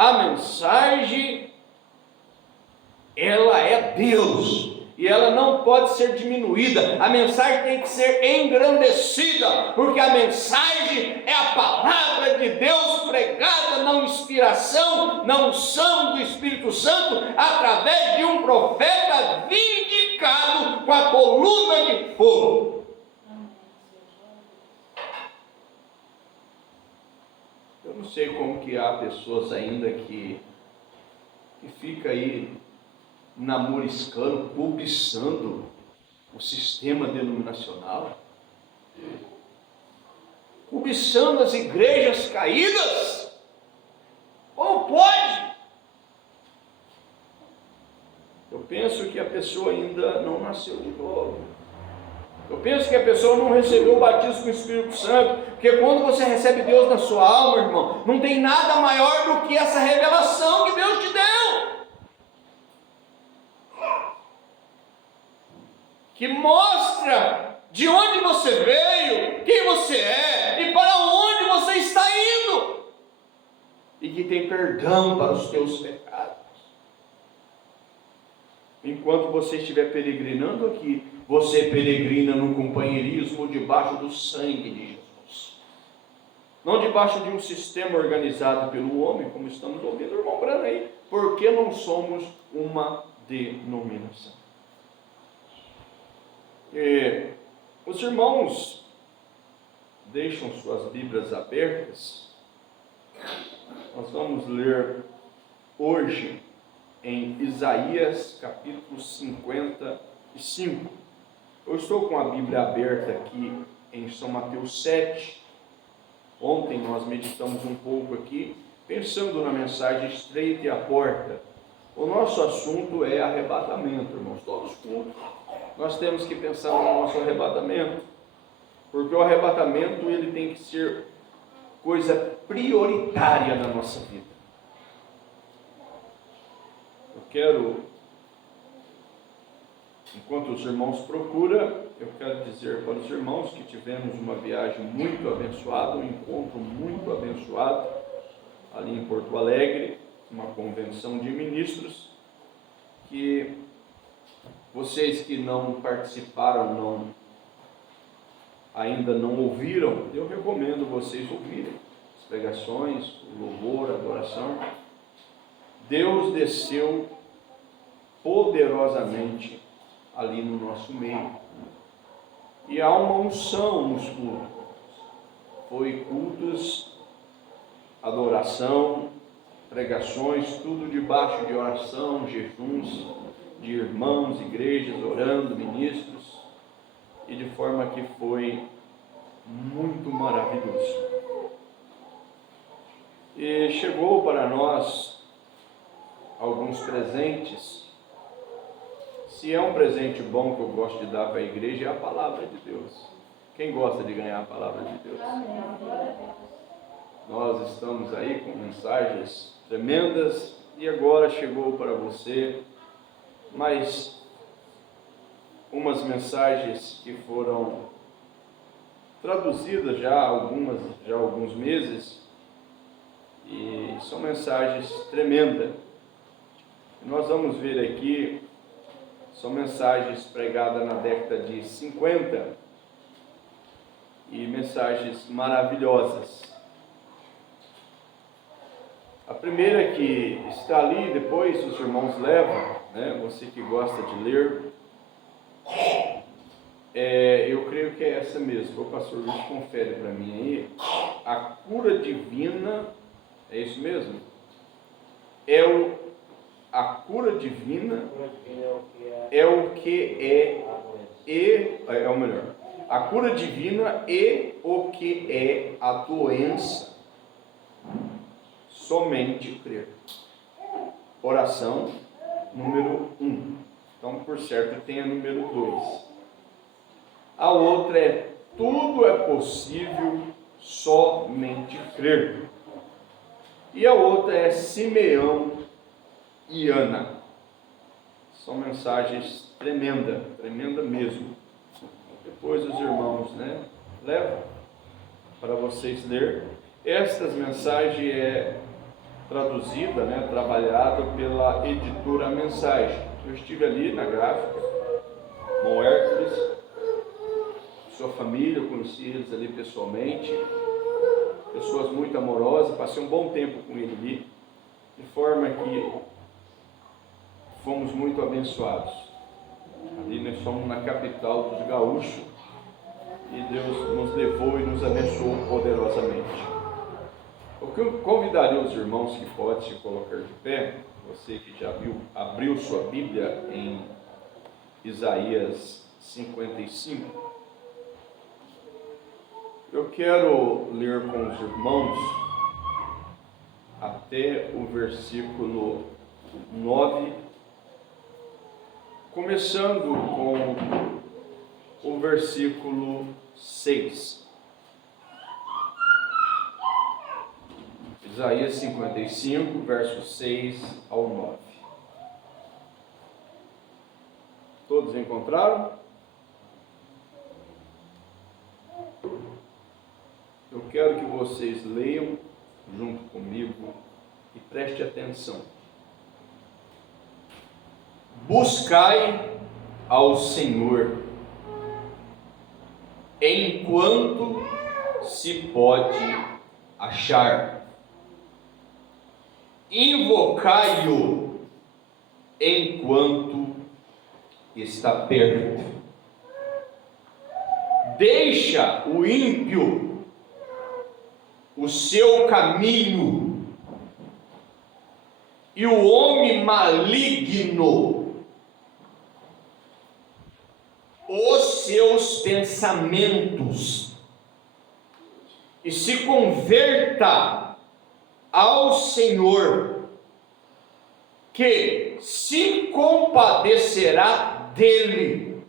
A mensagem, ela é Deus, e ela não pode ser diminuída. A mensagem tem que ser engrandecida, porque a mensagem é a palavra de Deus pregada na inspiração, na unção do Espírito Santo, através de um profeta vindicado com a coluna de fogo. Eu não sei como que há pessoas ainda que fica aí namoriscando, cobiçando o sistema denominacional, cobiçando as igrejas caídas. Como pode? Eu penso que a pessoa ainda não nasceu de novo. Eu penso que a pessoa não recebeu o batismo com o Espírito Santo, porque quando você recebe Deus na sua alma, irmão, não tem nada maior do que essa revelação que Deus te deu, que mostra de onde você veio, quem você é e para onde você está indo, e que tem perdão para os teus pecados. Enquanto você estiver peregrinando aqui, você peregrina no companheirismo debaixo do sangue de Jesus, não debaixo de um sistema organizado pelo homem, como estamos ouvindo o irmão Brano aí, porque não somos uma denominação. Os irmãos deixam suas Bíblias abertas. Nós vamos ler hoje em Isaías capítulo 55. Eu estou com a Bíblia aberta aqui em São Mateus 7. Ontem nós meditamos um pouco aqui, pensando na mensagem estreita e a porta. O nosso assunto é arrebatamento, irmãos. Todos cultos nós temos que pensar no nosso arrebatamento, porque o arrebatamento ele tem que ser coisa prioritária na nossa vida. Eu quero, enquanto os irmãos procuram, eu quero dizer para os irmãos que tivemos uma viagem muito abençoada, um encontro muito abençoado ali em Porto Alegre, uma convenção de ministros, que vocês que não participaram, ainda não ouviram, eu recomendo vocês ouvirem as pregações, o louvor, a adoração. Deus desceu poderosamente ali no nosso meio, e há uma unção nos cultos. Foi cultos, adoração, pregações, tudo debaixo de oração, jejuns, de irmãos, igrejas, orando, ministros, e de forma que foi muito maravilhoso. E chegou para nós alguns presentes. Se é um presente bom que eu gosto de dar para a igreja, é a palavra de Deus. Quem gosta de ganhar a palavra de Deus? Nós estamos aí com mensagens tremendas, e agora chegou para você mais umas mensagens que foram traduzidas já há alguns meses, e são mensagens tremendas. Nós vamos ver aqui, são mensagens pregadas na década de 50 e mensagens maravilhosas. A primeira que está ali, depois os irmãos levam, né? Você que gosta de ler, eu creio que é essa mesmo. O pastor Luiz confere para mim aí. A cura divina, é isso mesmo? A cura divina é o que é o melhor. A cura divina é o que é a doença. Somente crer. Oração número 1. Então, por certo, tem a número 2. A outra é: tudo é possível, somente crer. E a outra é Simeão e Ana. São mensagens tremenda mesmo. Depois os irmãos, levam para vocês ler. Estas mensagens traduzida, né, trabalhada pela editora Mensagem. Eu estive ali na gráfica, com Hércules, sua família, eu conheci eles ali pessoalmente, pessoas muito amorosas, passei um bom tempo com ele ali, de forma que fomos muito abençoados. Ali nós fomos na capital dos gaúchos e Deus nos levou e nos abençoou poderosamente. Eu convidaria os irmãos que podem se colocar de pé, você que já abriu sua Bíblia em Isaías 55. Eu quero ler com os irmãos até o versículo 9, começando com o versículo 6. Isaías 55, versos 6 ao 9. Todos encontraram? Eu quero que vocês leiam junto comigo e preste atenção. Buscai ao Senhor enquanto se pode achar. Invocai-o enquanto está perto. Deixa o ímpio o seu caminho e o homem maligno os seus pensamentos, e se converta ao Senhor, que se compadecerá dele.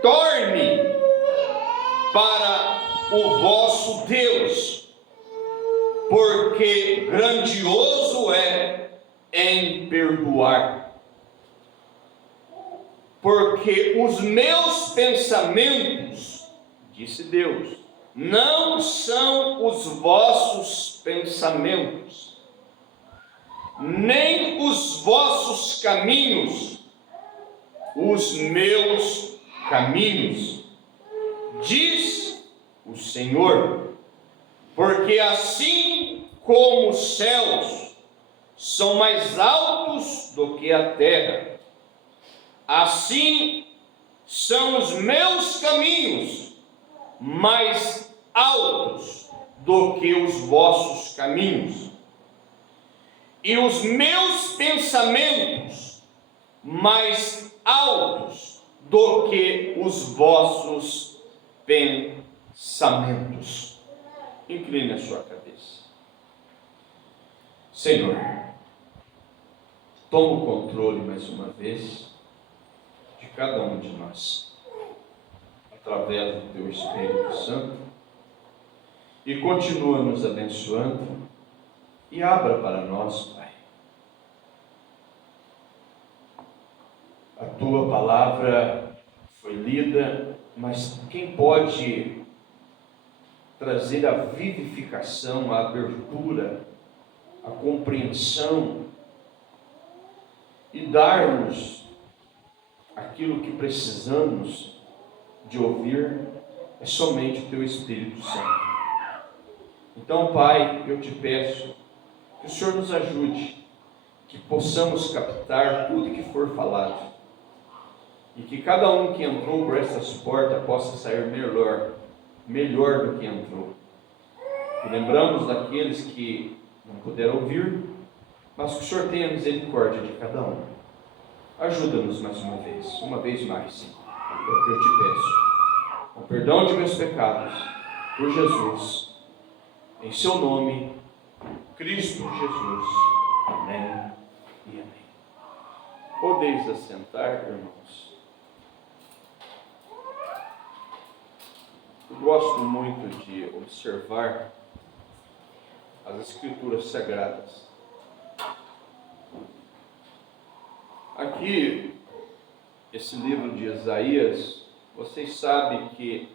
Torne para o vosso Deus, porque grandioso é em perdoar. Porque os meus pensamentos, disse Deus, não são os vossos pensamentos, nem os vossos caminhos, os meus caminhos, diz o Senhor. Porque assim como os céus são mais altos do que a terra, assim são os meus caminhos mais altos do que os vossos caminhos, e os meus pensamentos mais altos do que os vossos pensamentos. Incline a sua cabeça. Senhor, toma o controle mais uma vez de cada um de nós, através do Teu Espírito Santo, e continua nos abençoando, e abra para nós, Pai, a Tua palavra foi lida, mas quem pode trazer a vivificação, a abertura, a compreensão e dar-nos aquilo que precisamos de ouvir é somente o Teu Espírito Santo. Então, Pai, eu te peço que o Senhor nos ajude, que possamos captar tudo que for falado, e que cada um que entrou por essas portas possa sair melhor do que entrou. E lembramos daqueles que não puderam ouvir, mas que o Senhor tenha misericórdia de cada um. Ajuda-nos mais uma vez mais, é o que eu te peço, com perdão de meus pecados, por Jesus, em seu nome, Cristo Jesus. Amém e amém. Podeis assentar, irmãos. Eu gosto muito de observar as Escrituras Sagradas. Aqui, esse livro de Isaías, vocês sabem que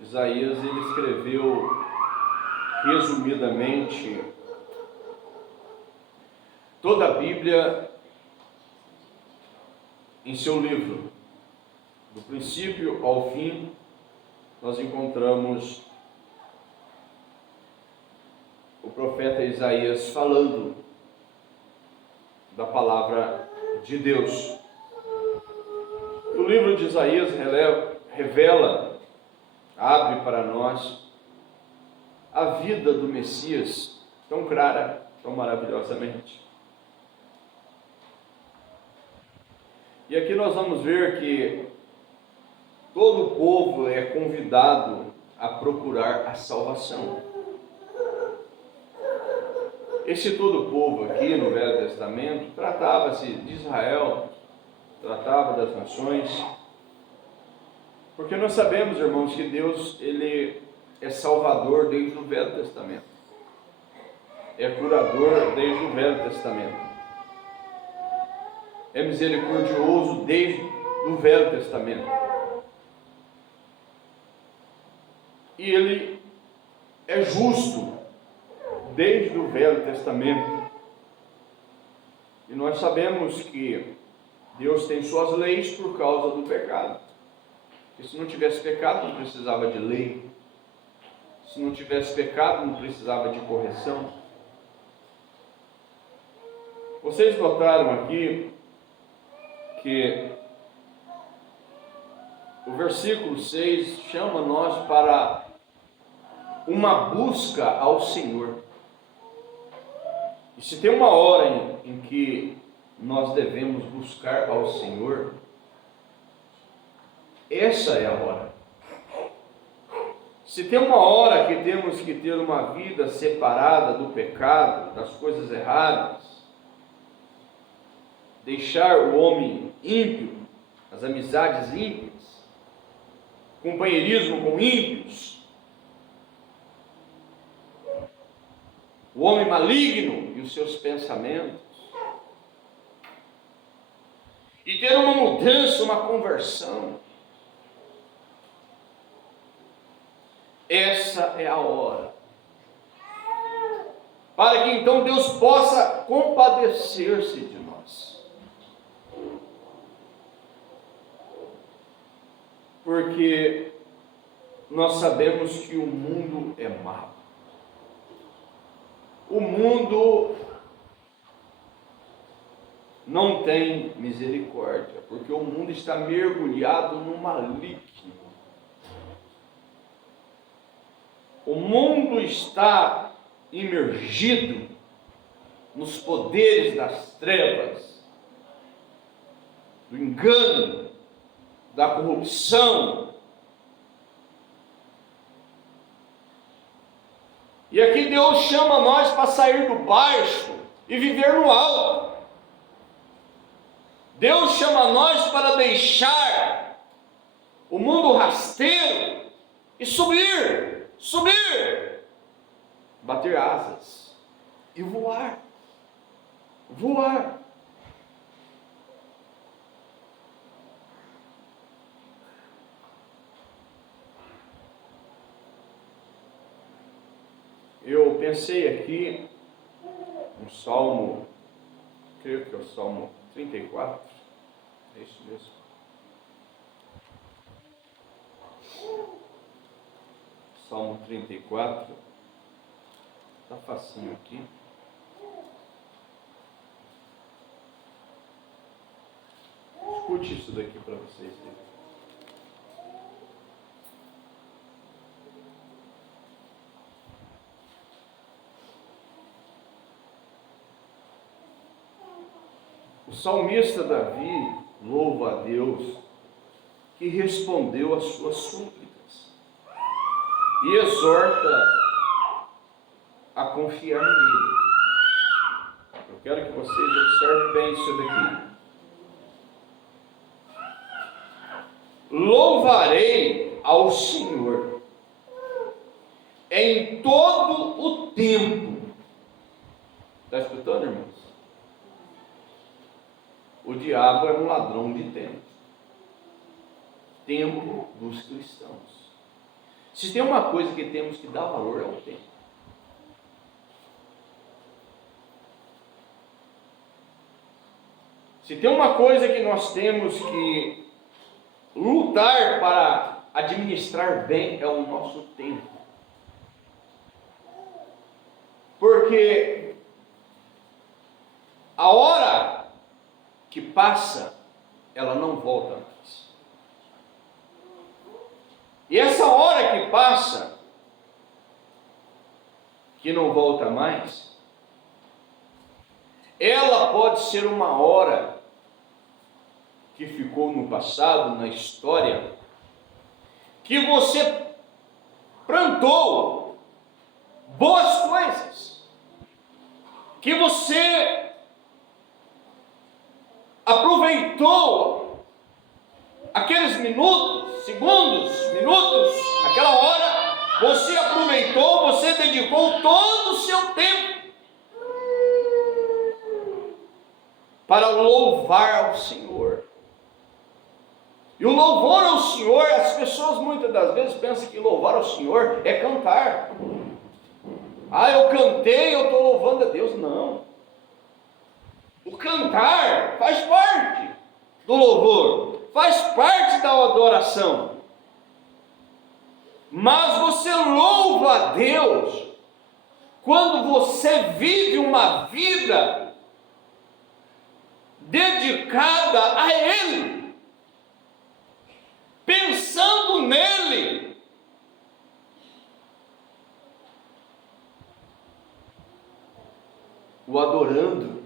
Isaías ele escreveu resumidamente, toda a Bíblia em seu livro, do princípio ao fim, nós encontramos o profeta Isaías falando da palavra de Deus. O livro de Isaías revela, abre para nós a vida do Messias tão clara, tão maravilhosamente. E aqui nós vamos ver que todo o povo é convidado a procurar a salvação. Esse todo o povo aqui no Velho Testamento tratava-se de Israel, tratava das nações, porque nós sabemos, irmãos, que Deus, Ele é Salvador desde o Velho Testamento, é curador desde o Velho Testamento, é misericordioso desde o Velho Testamento, e Ele é justo desde o Velho Testamento. E nós sabemos que Deus tem suas leis por causa do pecado. Porque se não tivesse pecado, não precisava de lei. Se não tivesse pecado, não precisava de correção. Vocês notaram aqui que o versículo 6 chama nós para uma busca ao Senhor. E se tem uma hora em que nós devemos buscar ao Senhor, essa é a hora. Se tem uma hora que temos que ter uma vida separada do pecado, das coisas erradas, deixar o homem ímpio, as amizades ímpias, companheirismo com ímpios, o homem maligno e os seus pensamentos, e ter uma mudança, uma conversão. Essa é a hora, para que então Deus possa compadecer-se de nós, porque nós sabemos que o mundo é mau. O mundo não tem misericórdia, porque o mundo está mergulhado no maligno. O mundo está imergido nos poderes das trevas, do engano, da corrupção. E aqui Deus chama nós para sair do baixo e viver no alto. Deus chama nós para deixar o mundo rasteiro e subir, bater asas e voar. Eu pensei aqui no Salmo, creio que é o Salmo 34, é isso mesmo. Salmo 34, está facinho aqui. Escute isso daqui para vocês verem. O salmista Davi louva a Deus que respondeu às suas súplicas e exorta a confiar nele. Eu quero que vocês observem bem isso daqui. Louvarei ao Senhor em todo o tempo. Está escutando, irmãos? O diabo é um ladrão de tempo. Tempo dos cristãos. Se tem uma coisa que temos que dar valor, é o tempo. Se tem uma coisa que nós temos que lutar para administrar bem, é o nosso tempo. Porque a hora que passa, ela não volta mais. E essa hora que passa, que não volta mais, ela pode ser uma hora que ficou no passado, na história, que você plantou boas coisas, que você aproveitou aqueles minutos, aquela hora, você aproveitou, você dedicou todo o seu tempo para louvar ao Senhor. E o louvor ao Senhor, as pessoas muitas das vezes pensam que louvar ao Senhor é cantar. Eu cantei, eu estou louvando a Deus. Não. O cantar faz parte do louvor, faz parte da adoração. Mas você louva a Deus quando você vive uma vida dedicada a Ele, pensando nele. O adorando,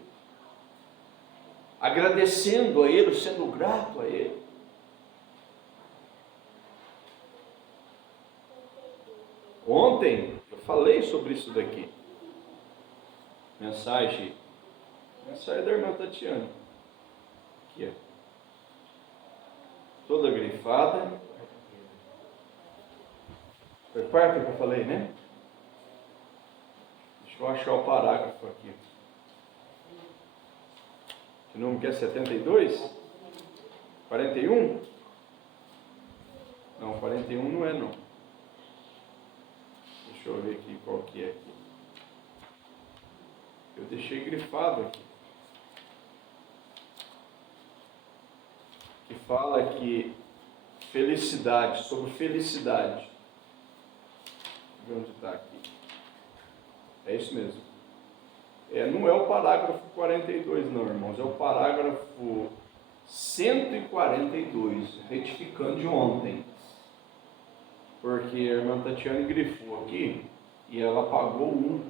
agradecendo a Ele, sendo grato a Ele. Ontem eu falei sobre isso daqui. Mensagem da irmã Tatiana. Aqui, ó. Toda grifada. Foi quarta que eu falei, né? Deixa eu achar o parágrafo aqui. Que número que é 72? 41? Não, 41 não é não. Deixa eu ver aqui qual que é aqui. Eu deixei grifado aqui. Que fala que felicidade, sobre felicidade. Deixa eu ver onde está aqui. É isso mesmo. Não é o parágrafo 42 não, irmãos. É o parágrafo 142, retificando de ontem. Porque a irmã Tatiana grifou aqui e ela apagou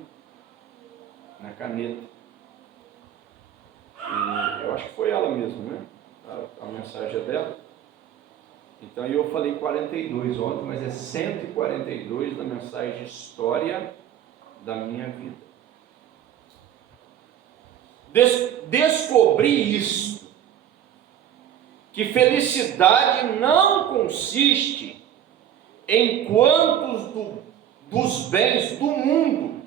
na caneta. E eu acho que foi ela mesmo, né? A mensagem é dela. Então eu falei 42 ontem, mas é 142 da mensagem História da Minha Vida. Descobri isso, que felicidade não consiste em quantos dos bens do mundo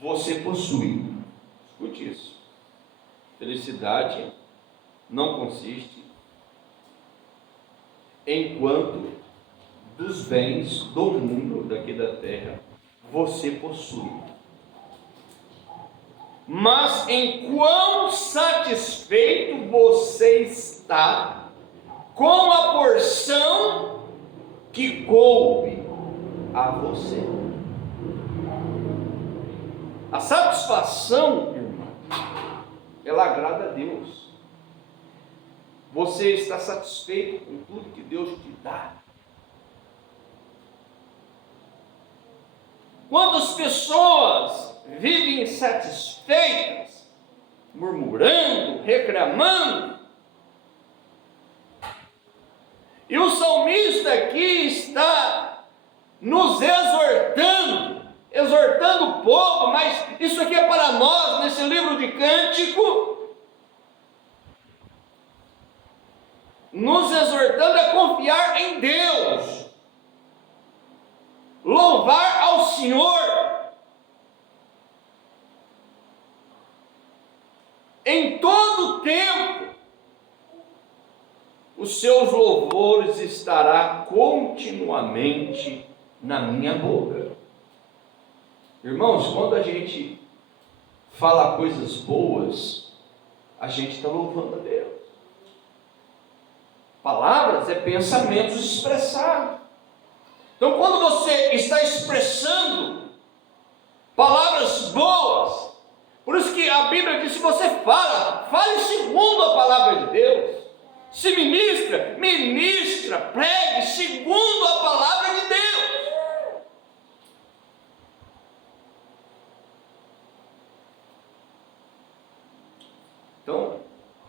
você possui. Escute isso. Felicidade não consiste em quanto dos bens do mundo, daqui da terra, você possui, mas em quão satisfeito você está com a porção que coube a você. A satisfação, irmão, ela agrada a Deus. Você está satisfeito com tudo que Deus te dá? Quantas pessoas vivem insatisfeitas, murmurando, reclamando? E o salmista aqui está nos exortando o povo, mas isso aqui é para nós, nesse livro de Cântico, nos exortando a confiar em Deus, louvar ao Senhor, em todo o tempo. Os seus louvores estará continuamente na minha boca. Irmãos, quando a gente fala coisas boas, a gente está louvando a Deus. Palavras é pensamentos expressados. Então, quando você está expressando palavras boas, por isso que a Bíblia diz: se você fale segundo a palavra de Deus. Se ministra, pregue segundo a palavra de Deus. Então,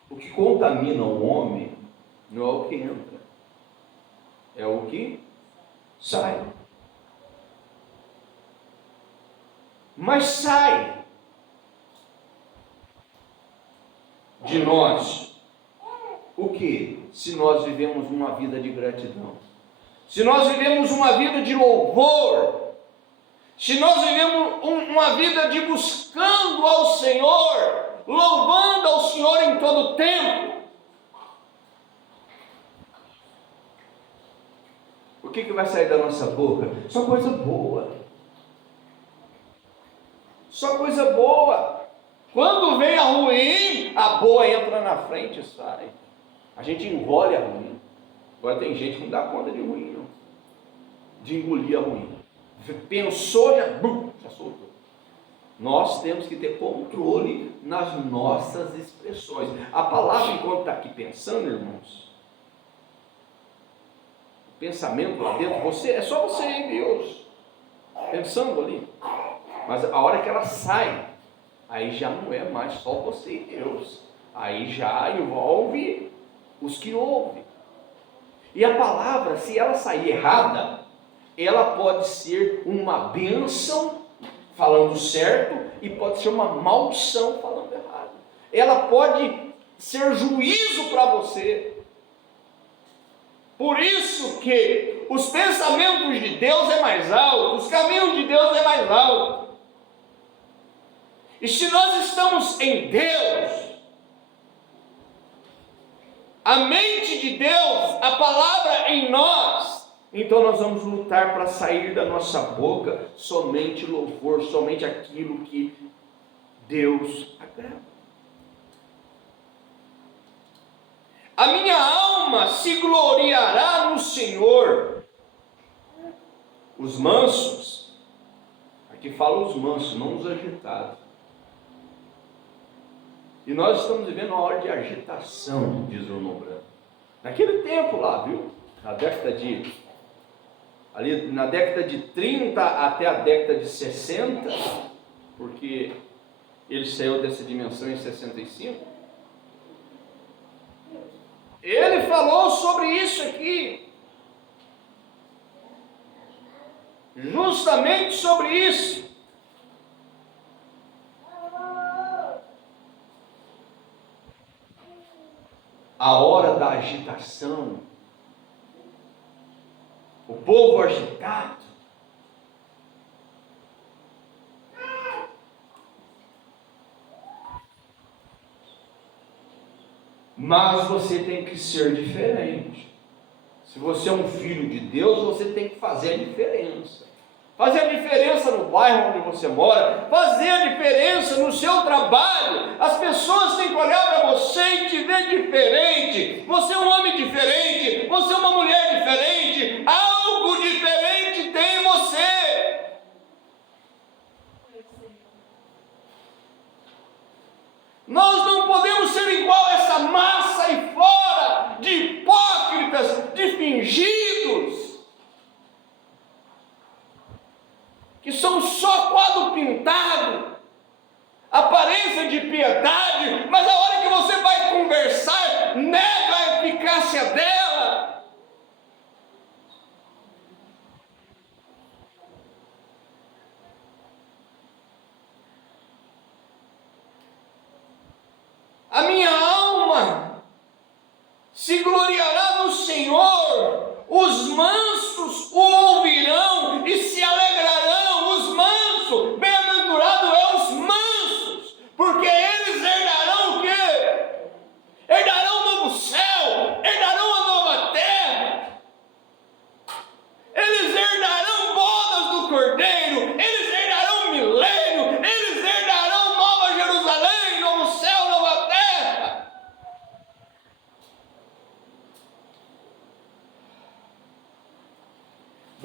o que contamina o homem não é o que entra, é o que sai. Mas sai de nós o que? Se nós vivemos uma vida de gratidão, se nós vivemos uma vida de louvor, se nós vivemos uma vida de buscando ao Senhor, louvando ao Senhor em todo tempo, o que vai sair da nossa boca? Só coisa boa. Só coisa boa. Quando vem a ruim, a boa entra na frente e sai. A gente engole a ruim. Agora tem gente que não dá conta de ruim, não. De engolir a ruim. Pensou, já soltou. Nós temos que ter controle nas nossas expressões. A palavra, enquanto está aqui pensando, irmãos, o pensamento lá dentro, é só você e Deus pensando ali. Mas a hora que ela sai, aí já não é mais só você e Deus. Aí já envolve os que ouvem. E a palavra, se ela sair errada, ela pode ser uma bênção falando certo e pode ser uma maldição falando errado. Ela pode ser juízo para você. Por isso que os pensamentos de Deus é mais alto, os caminhos de Deus é mais alto. E se nós estamos em Deus, a mente de Deus, a palavra em nós, então nós vamos lutar para sair da nossa boca somente louvor, somente aquilo que Deus agrada. A minha alma se gloriará no Senhor. Os mansos, aqui fala os mansos, não os agitados. E nós estamos vivendo uma hora de agitação, diz o Irmão Branco. Naquele tempo lá, viu? Na década de 30 até a década de 60, porque ele saiu dessa dimensão em 65. Ele falou sobre isso aqui. Justamente sobre isso. A hora da agitação, o povo agitado, mas você tem que ser diferente. Se você é um filho de Deus, você tem que fazer a diferença. Fazer a diferença no bairro onde você mora, fazer a diferença no seu trabalho. As pessoas têm que olhar para você e te ver diferente. Você é um homem diferente, você é uma mulher diferente, algo diferente tem em você. Nós não podemos ser igual a essa massa aí fora, de hipócritas, de fingidos, que são só quadro pintado, aparência de piedade, mas a hora que você vai conversar, nega a eficácia dela. A minha alma se gloriará no Senhor, os mansos o ouvirão e se alegrarão. Os mansos, bem-aventurado é os mansos, porque eles herdarão o quê? Herdarão o novo céu, herdarão a nova terra.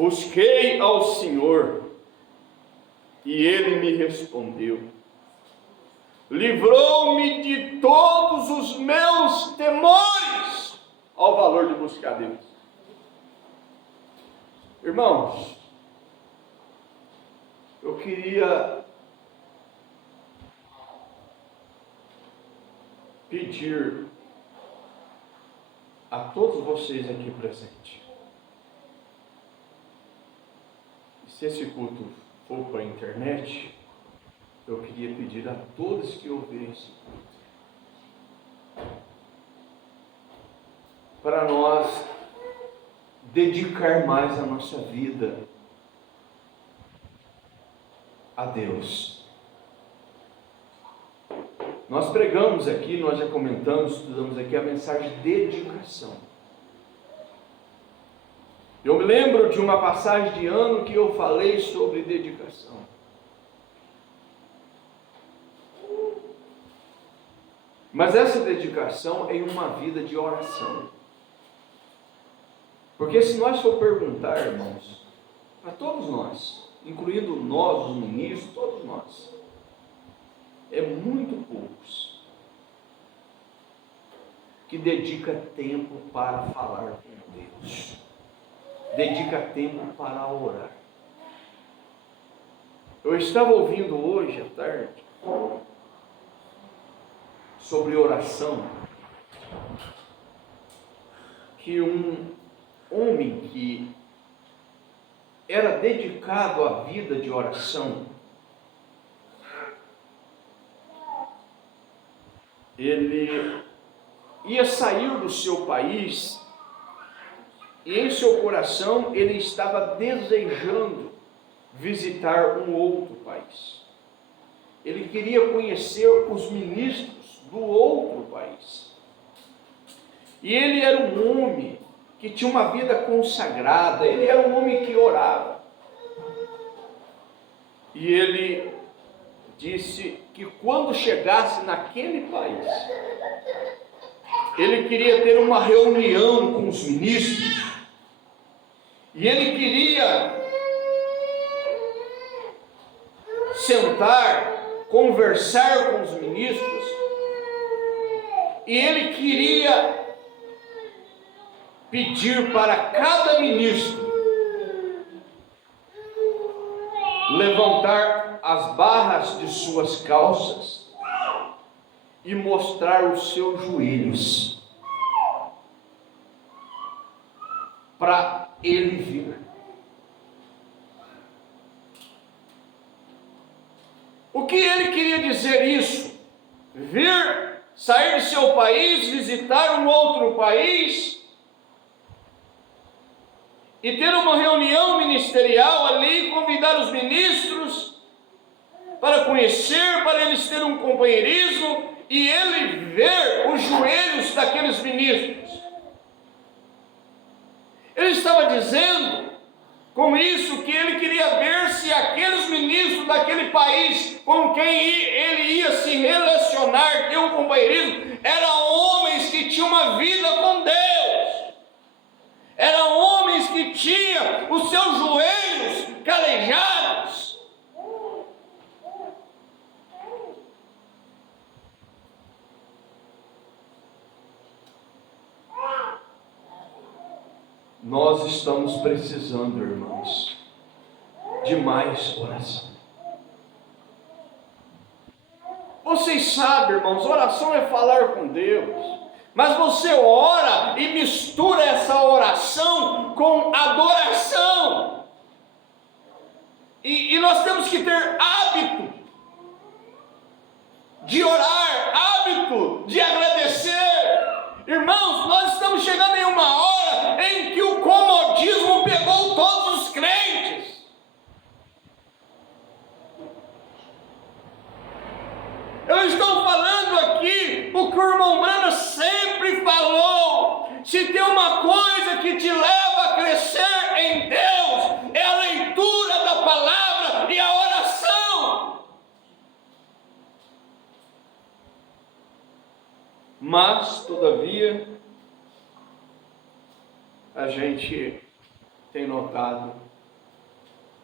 Busquei ao Senhor, e Ele me respondeu. Livrou-me de todos os meus temores. Olha o valor de buscar Deus. Irmãos, eu queria pedir a todos vocês aqui presentes, se esse culto for para a internet, eu queria pedir a todos que ouvirem esse culto, para nós dedicar mais a nossa vida a Deus. Nós pregamos aqui, nós já comentamos, estudamos aqui a mensagem de dedicação. Eu me lembro de uma passagem de ano que eu falei sobre dedicação. Mas essa dedicação é em uma vida de oração. Porque se nós for perguntar, irmãos, a todos nós, incluindo nós, os ministros, todos nós, é muito poucos que dedica tempo para falar com Deus, dedica tempo para orar. Eu estava ouvindo hoje à tarde sobre oração, que um homem que era dedicado à vida de oração, ele ia sair do seu país e em seu coração ele estava desejando visitar um outro país. Ele queria conhecer os ministros do outro país. E ele era um homem que tinha uma vida consagrada, ele era um homem que orava. E ele disse que quando chegasse naquele país, ele queria ter uma reunião com os ministros, e ele queria sentar, conversar com os ministros, e ele queria pedir para cada ministro levantar as barras de suas calças e mostrar os seus joelhos para ele vir. O que ele queria dizer isso? Vir, sair de seu país, visitar um outro país e ter uma reunião ministerial ali, convidar os ministros para conhecer, para eles terem um companheirismo e ele ver os joelhos daqueles ministros. Ele estava dizendo com isso que ele queria ver se aqueles ministros daquele país com quem ele ia se relacionar, ter um companheirismo, eram homens que tinham uma vida com Deus. Eram homens que tinham os seus joelhos calejados. Nós estamos precisando, irmãos, de mais oração. Vocês sabem, irmãos, oração é falar com Deus. Mas você ora e mistura essa oração com adoração. E nós temos que ter hábito de orar, hábito de agradecer. Irmãos, nós estamos chegando em uma hora em que o comodismo pegou todos os crentes. Eu estou falando aqui o que o irmão Brana sempre falou. Se tem uma coisa que te leva a crescer em Deus, é a leitura da palavra e a oração. Mas, todavia, a gente tem notado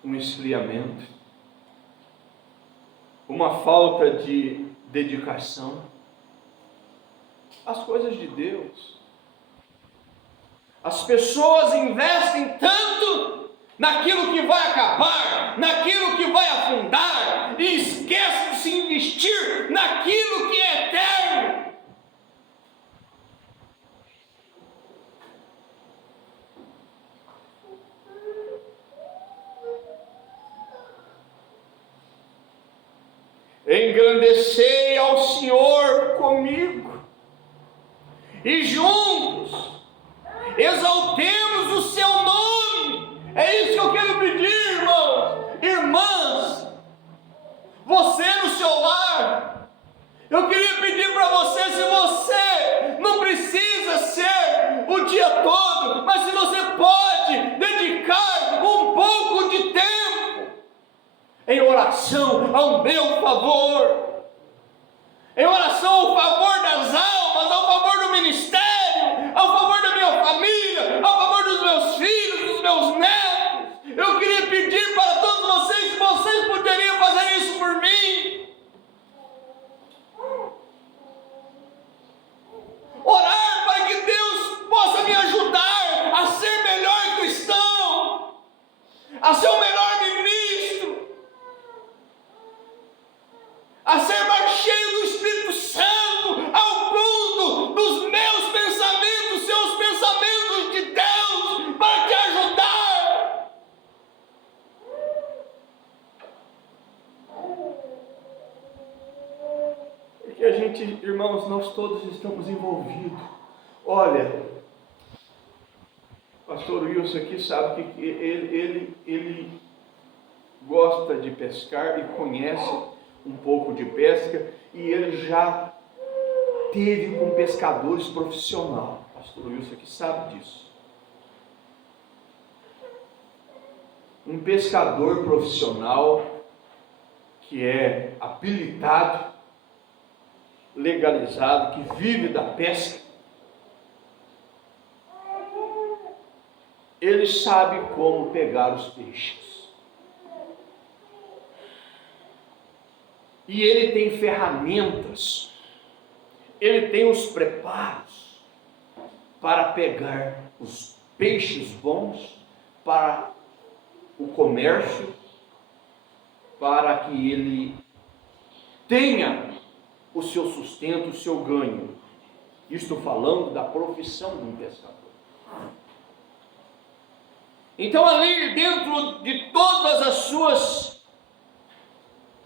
um esfriamento, uma falta de dedicação às coisas de Deus. As pessoas investem tanto naquilo que vai acabar, naquilo que vai afundar, e esquecem de se investir naquilo que é eterno. Engrandecei ao Senhor comigo, e juntos exaltemos o seu nome. É isso que eu quero pedir, irmãos, irmãs, você no seu lar. Eu queria pedir para você, se você não precisa ser o dia todo, mas se você pode dedicar um pouco de tempo em oração ao meu favor, em oração ao favor das almas, ao favor do ministério, ao favor da minha família, ao favor dos meus filhos, dos meus netos. Eu queria pedir para todos vocês, se vocês poderiam fazer isso por mim. Orar para que Deus possa me ajudar a ser melhor cristão, a ser o melhor ministro, a ser mais cheio do Espírito Santo, ao ponto dos meus pensamentos, seus pensamentos de Deus, para te ajudar. Porque a gente, irmãos, nós todos estamos envolvidos. Olha, pastor Wilson aqui sabe que ele gosta de pescar e conhece um pouco de pesca, e ele já teve com pescadores profissionais. Pastor Wilson aqui sabe disso. Um pescador profissional que é habilitado, legalizado, que vive da pesca, ele sabe como pegar os peixes. E ele tem ferramentas, ele tem os preparos para pegar os peixes bons para o comércio, para que ele tenha o seu sustento, o seu ganho. Estou falando da profissão de um pescador. Então, ali dentro de todas as suas,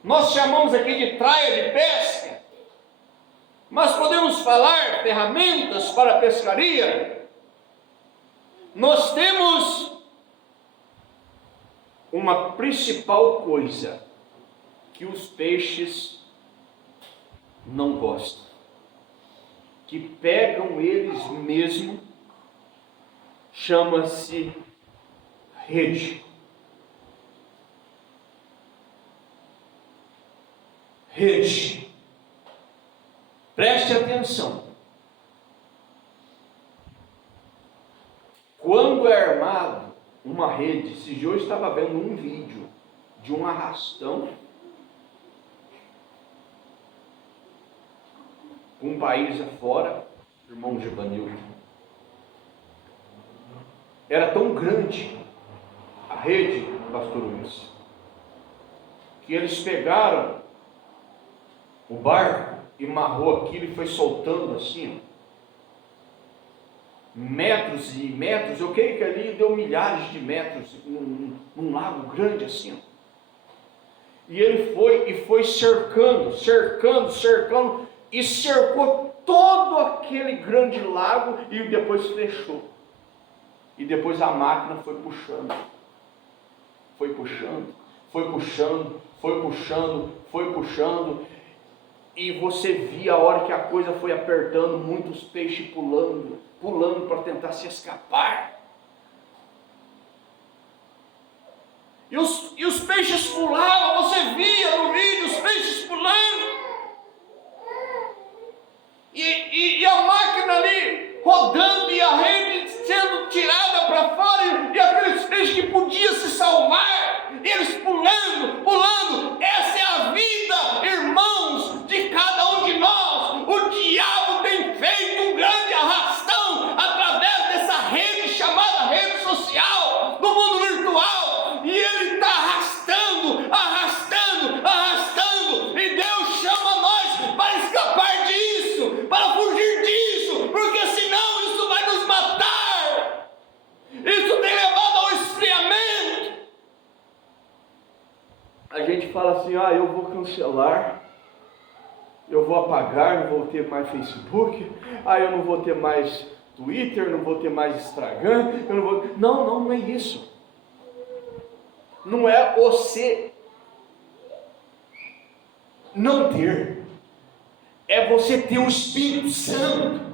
nós chamamos aqui de traia de pesca, mas podemos falar ferramentas para a pescaria. Nós temos uma principal coisa que os peixes não gostam, que pegam eles mesmos, chama-se rede. Rede. Preste atenção. Quando é armado uma rede, esse dia eu estava vendo um vídeo de um arrastão um país afora, irmão Givanildo. Era tão grande a rede, pastor Luiz, que eles pegaram o barco e amarrou aquilo e foi soltando assim, metros e metros. Eu creio que ali deu milhares de metros, num lago grande assim. E ele foi cercando, e cercou todo aquele grande lago e depois fechou. E depois a máquina foi puxando, e você via a hora que a coisa foi apertando, muitos peixes pulando para tentar se escapar. E os peixes pulavam, você via no vídeo os peixes pulando. E a máquina ali rodando e a rede sendo tirada para fora, e aqueles peixes que podiam se salvar, e eles pulando, pulando. Essa é a vida, irmãos, de cada um de nós. O diabo tem feito um grande arrastão através dessa rede chamada rede social, do mundo virtual, e ele está arrastando, arrastando, arrastando, e Deus chama nós para escapar disso, para fugir disso, porque senão isso vai nos matar. Isso tem levado ao esfriamento. A gente fala assim: eu vou cancelar, eu vou apagar, não vou ter mais Facebook, eu não vou ter mais Twitter, não vou ter mais Instagram, eu não vou... Não é isso. Não é você não ter, é você ter o Espírito Santo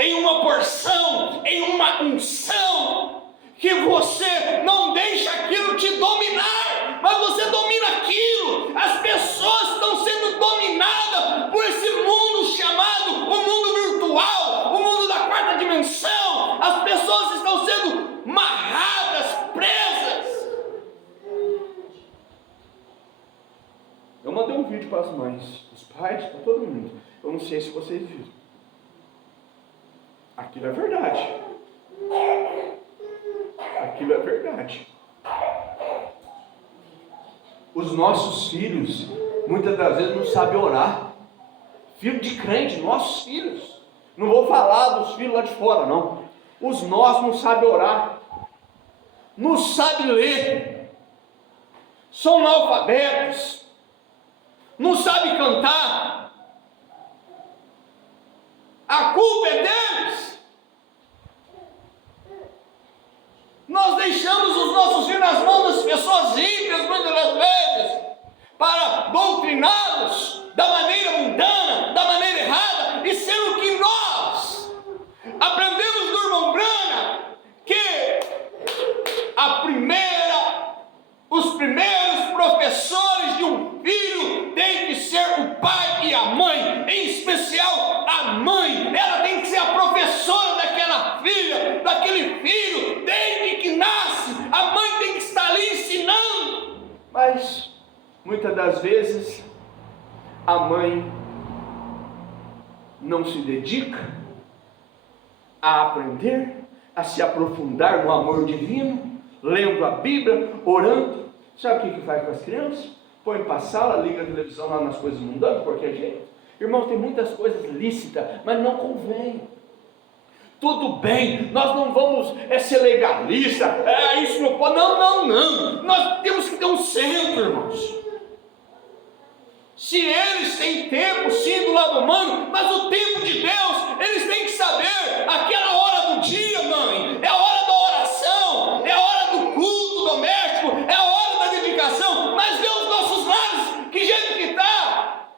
em uma porção, em uma unção, que você não deixa aquilo te dominar, mas você domina aquilo. As pessoas estão sendo dominadas por esse mundo chamado o mundo virtual, o mundo da quarta dimensão. As pessoas estão sendo amarradas, presas. Eu mandei um vídeo para as mães, os pais, para todo mundo. Eu não sei se vocês viram. Aquilo é verdade. Aquilo é verdade. Os nossos filhos, muitas das vezes, não sabem orar. Filho de crente, nossos filhos. Não vou falar dos filhos lá de fora, não. Os nossos não sabem orar. Não sabem ler. São analfabetos. Não sabem cantar. A culpa é deles. Nós deixamos os nossos filhos nas mãos das pessoas ímpias, muitas das vezes, para doutriná-los da maneira mundana, da maneira errada, e sendo que nós aprendemos do irmão Branham que os primeiros professores de um filho têm que ser o pai e a mãe, em especial a mãe. Ela tem que ser a professora daquela filha, daquele filho, desde que nasce. A mãe tem que estar ali ensinando. Mas muitas das vezes a mãe não se dedica a aprender, a se aprofundar no amor divino, lendo a Bíblia, orando. Sabe o que faz com as crianças? Põe para a sala, liga a televisão lá nas coisas mundanas, qualquer jeito. Irmão, tem muitas coisas lícitas, mas não convém. Tudo bem, nós não vamos ser legalista, isso não pode, não. Nós temos que ter um centro, irmãos. Se eles têm tempo, sim, do lado humano, mas o tempo de Deus, eles têm que saber, aquela hora do dia, mãe, é a hora da oração, é a hora do culto doméstico, é a hora da dedicação. Mas vê os nossos lares, que jeito que está.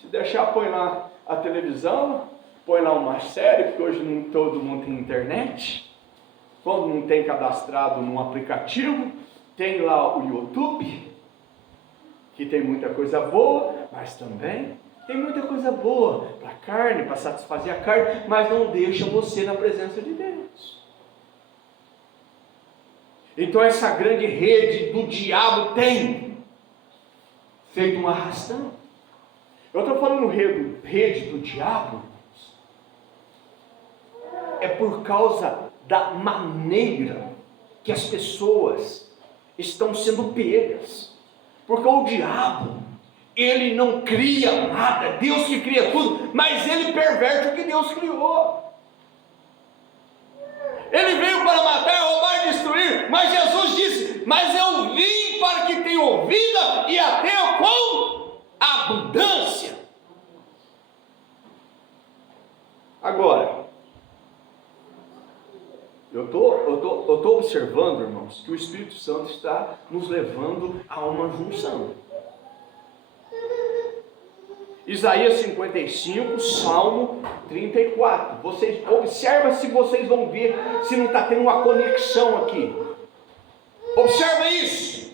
Se deixar, põe lá a televisão, põe lá uma série, porque hoje nem todo mundo tem internet. Quando não tem cadastrado num aplicativo, tem lá o YouTube, que tem muita coisa boa, mas também tem muita coisa boa para a carne, para satisfazer a carne, mas não deixa você na presença de Deus. Então essa grande rede do diabo tem feito um arrastão. Eu estou falando rede do diabo, é por causa da maneira que as pessoas estão sendo pegas. Porque o diabo, ele não cria nada, Deus que cria tudo, mas ele perverte o que Deus criou. Ele veio para matar, roubar e destruir, mas Jesus disse: mas eu vim para que tenham vida e a tenham com abundância. Agora, eu estou observando, irmãos, que o Espírito Santo está nos levando a uma junção. Isaías 55, Salmo 34. Vocês observa se vocês vão ver se não está tendo uma conexão aqui. Observa isso.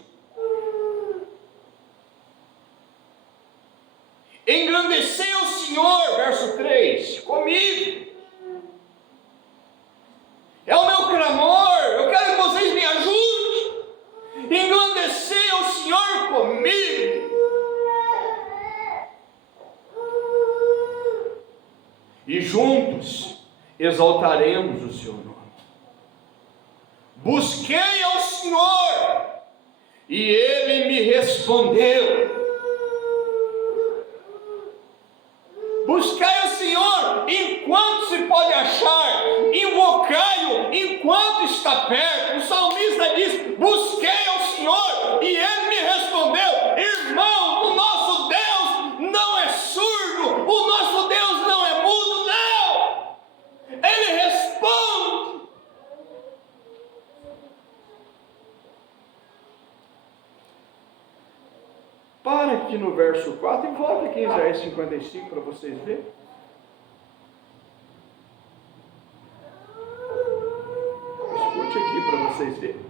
Engrandecei o Senhor, verso 3, comigo. É o meu clamor e juntos exaltaremos o seu nome. Busquei ao Senhor e Ele me respondeu. Buscai o Senhor enquanto se pode achar, invocai-o enquanto está perto. O salmista diz: busquei ao Senhor e Ele me respondeu. Irmão, o nosso Deus não é surdo, o nosso Deus não é mudo, não. Ele responde. Para aqui no verso 4 e volta aqui em Isaías 55 para vocês verem. Escute aqui para vocês verem.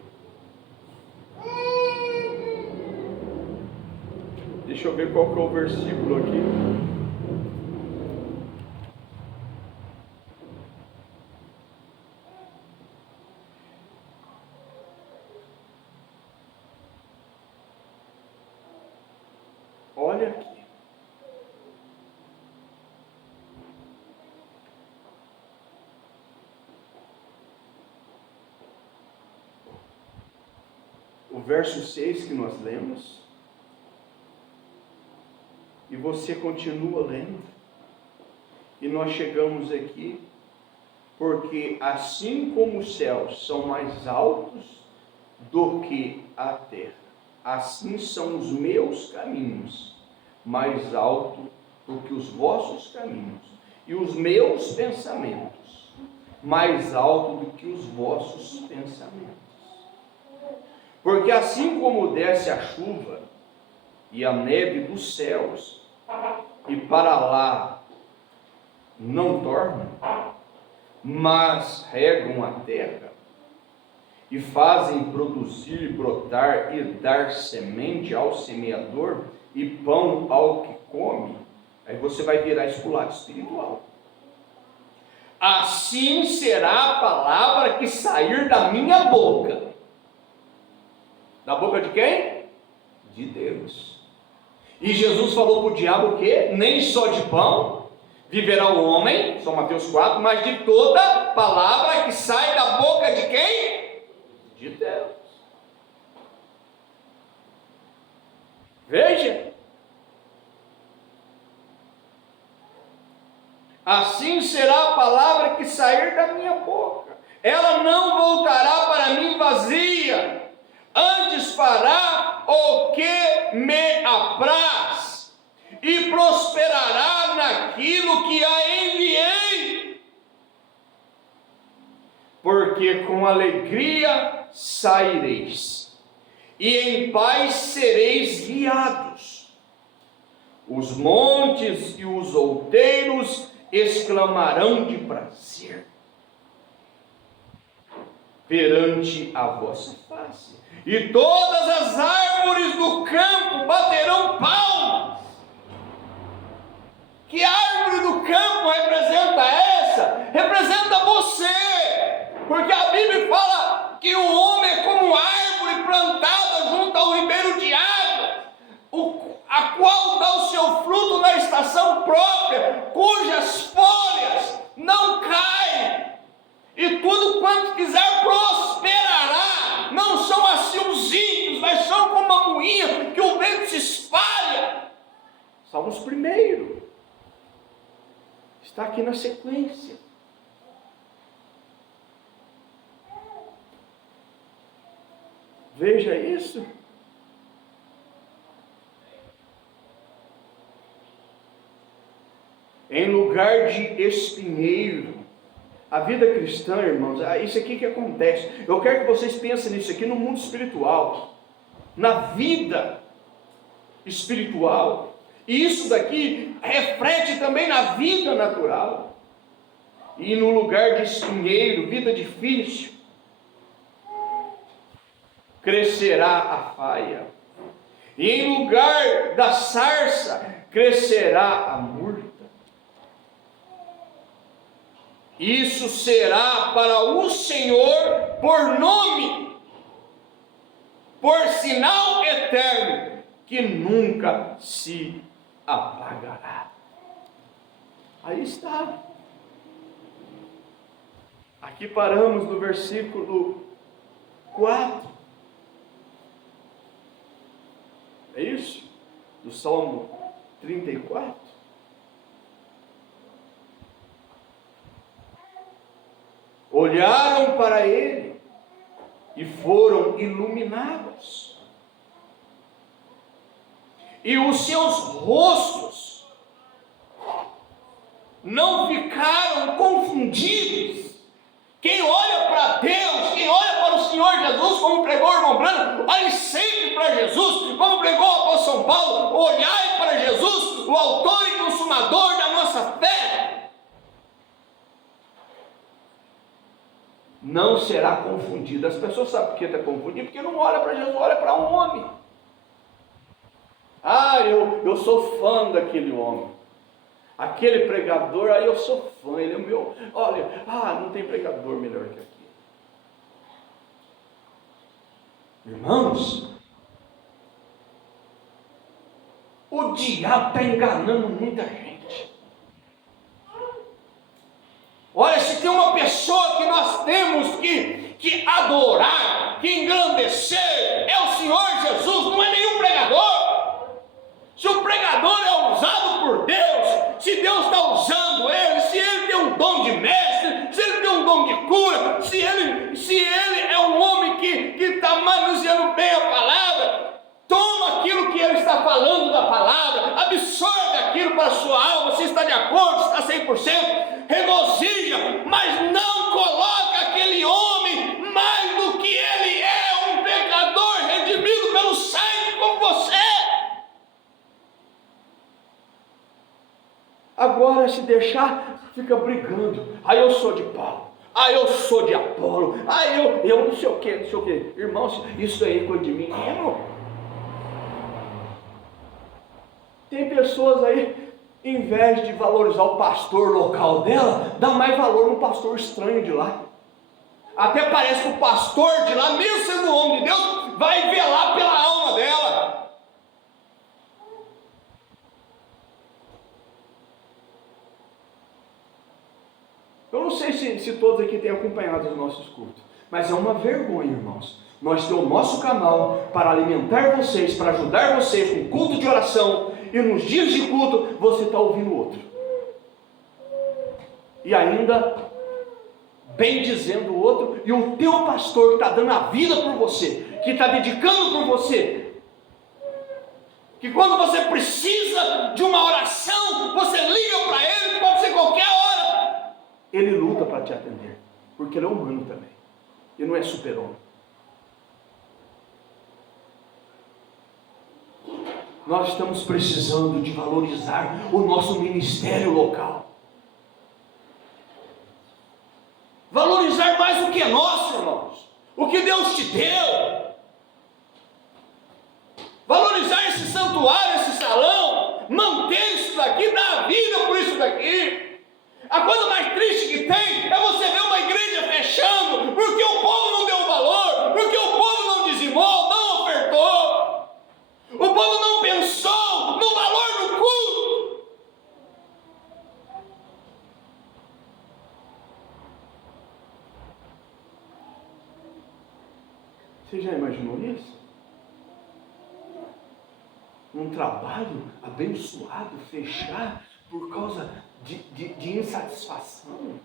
Deixa eu ver qual que é o versículo aqui. Olha aqui. O verso 6 que nós lemos. E você continua lendo. E nós chegamos aqui. Porque assim como os céus são mais altos do que a terra, assim são os meus caminhos mais altos do que os vossos caminhos, e os meus pensamentos mais altos do que os vossos pensamentos. Porque assim como desce a chuva e a neve dos céus, e para lá não torna, mas regam a terra, e fazem produzir, brotar e dar semente ao semeador e pão ao que come, aí você vai virar isso para o lado espiritual. Assim será a palavra que sair da minha boca. Da boca de quem? De Deus. E Jesus falou para o diabo o quê? Nem só de pão viverá o homem, São Mateus 4, mas de toda palavra que sai da boca de quem? De Deus. Veja. Assim será a palavra que sair da minha boca. Ela não voltará para mim vazia, antes fará o que me apraz, e prosperará naquilo que a enviei. Porque com alegria saireis, e em paz sereis guiados. Os montes e os outeiros exclamarão de prazer perante a vossa face, e todas as árvores do campo baterão palmas. Que árvore do campo representa essa? Representa você, porque a Bíblia fala que o homem é como árvore plantada junto ao ribeiro de água, a qual dá o seu fruto na estação própria, cujas folhas não caem, e tudo quanto quiser prosperará. Não são assim os ímpios, mas são como uma moinha que o vento se espalha. Salmos 1 está aqui na sequência. Veja isso. Em lugar de espinheiro. A vida cristã, irmãos, isso aqui que acontece. Eu quero que vocês pensem nisso aqui no mundo espiritual, na vida espiritual. E isso daqui reflete também na vida natural. E no lugar de espinheiro, vida difícil, crescerá a faia. E em lugar da sarça, crescerá a murta. Isso será para o Senhor por nome, por sinal eterno, que nunca se apagará. Aí está. Aqui paramos no versículo 4. É isso? Do Salmo 34. Olharam para ele e foram iluminados, e os seus rostos não ficaram confundidos. Quem olha para Deus, quem olha para o Senhor Jesus, como pregou o irmão Branco, olhe sempre para Jesus, como pregou o apóstolo São Paulo, olhai para Jesus, o autor e consumador da nossa fé. Não será confundido. As pessoas sabem por que está confundido, porque não olha para Jesus, olha para um homem. Eu sou fã daquele homem. Aquele pregador, eu sou fã, ele é o meu. Olha, não tem pregador melhor que aquele. Irmãos, o diabo está enganando muita gente. Olha, se tem uma pessoa que nós temos que adorar, que engrandecer, é o Senhor Jesus, não é nenhum pregador. Se o pregador é usado por Deus, se Deus está usando ele, se ele tem um dom de mestre, se ele tem um dom de cura, se ele é um homem que está manuseando bem a palavra, toma aquilo que ele está falando da palavra, absorve aquilo para a sua alma, se está de acordo, se está 100%, regozija, mas não coloca aquele homem mais do que ele é, um pecador redimido pelo sangue como você. Agora, se deixar, fica brigando. Eu sou de Paulo, eu sou de Apolo, eu não sei o que, não sei o que. Irmãos, isso aí é coisa de menino. Tem pessoas aí, em vez de valorizar o pastor local dela, dá mais valor no pastor estranho de lá. Até parece que o pastor de lá, mesmo sendo homem de Deus, vai velar pela alma dela. Eu não sei se todos aqui têm acompanhado os nossos cultos, mas é uma vergonha, irmãos. Nós temos o nosso canal para alimentar vocês, para ajudar vocês com culto de oração, e nos dias de culto você está ouvindo outro. E ainda bem dizendo o outro, e o teu pastor que está dando a vida por você, que está dedicando por você, que quando você precisa de uma oração, você liga para ele, pode ser qualquer hora. Ele luta para te atender, porque ele é humano também, ele não é super-homem. Nós estamos precisando de valorizar o nosso ministério local, valorizar mais o que é nosso, irmãos, o que Deus te deu, valorizar esse santuário, esse salão, manter isso daqui, dar vida por isso daqui. A coisa mais triste que tem é você ver uma igreja fechando, porque o povo não deu valor, porque o povo não dizimou, não ofertou, o povo não pensou no valor do culto. Você já imaginou isso? Um trabalho abençoado fechar por causa de insatisfação?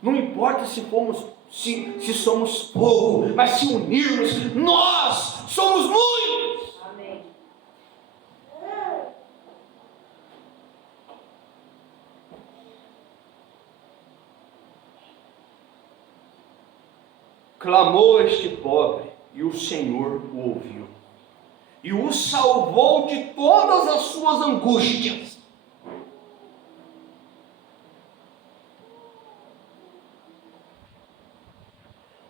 Não importa se somos pouco, mas se unirmos, nós somos muitos. Amém. Clamou este pobre, e o Senhor o ouviu, e o salvou de todas as suas angústias.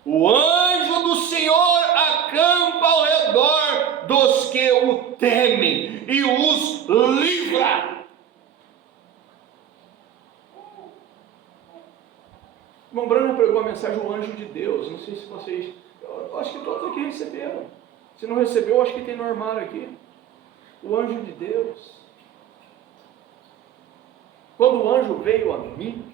O anjo do Senhor acampa ao redor dos que o temem e os livra. O irmão Branco pregou a mensagem do anjo de Deus. Não sei se vocês, eu acho que todos aqui receberam. Se não recebeu, acho que tem no armário aqui. O anjo de Deus. Quando o anjo veio a mim,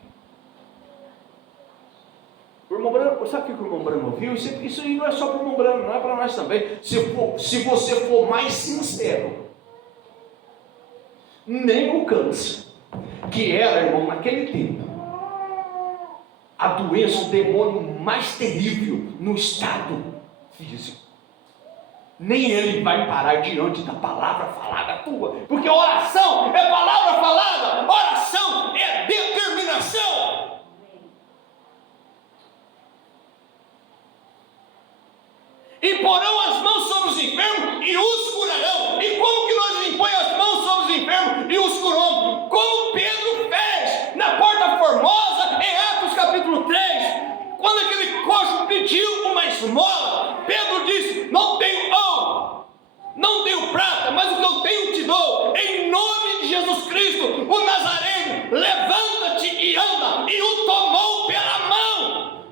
o irmão Brano, sabe o que o irmão Brano ouviu? Isso aí não é só para o irmão Brano, não é para nós também. Se você for mais sincero, nem o câncer, que era, irmão, naquele tempo, a doença, o demônio mais terrível no estado físico, nem ele vai parar diante da palavra falada tua, porque oração é palavra falada, oração é determinação. Imporão as mãos sobre os enfermos e os curarão. E como que nós impõe as mãos sobre os enfermos e os curamos? Como Pedro fez na Porta Formosa, em Atos capítulo 3, quando aquele coxo pediu uma esmola, Pedro disse: não tenho ouro, não tenho prata, mas o que eu tenho te dou. Em nome de Jesus Cristo, o Nazareno, levanta-te e anda. E o tomou pela mão,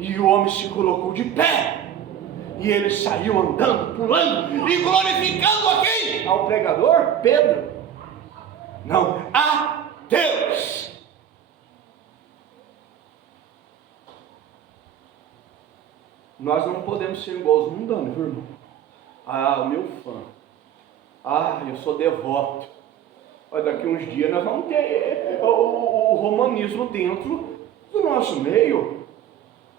e o homem se colocou de pé. E ele saiu andando, pulando e glorificando a quem? Ao pregador Pedro? Não, a Deus. Nós não podemos ser igual aos mundanos, viu, irmão? Ah, o meu fã. Ah, eu sou devoto. Olha, daqui uns dias nós vamos ter o romanismo dentro do nosso meio,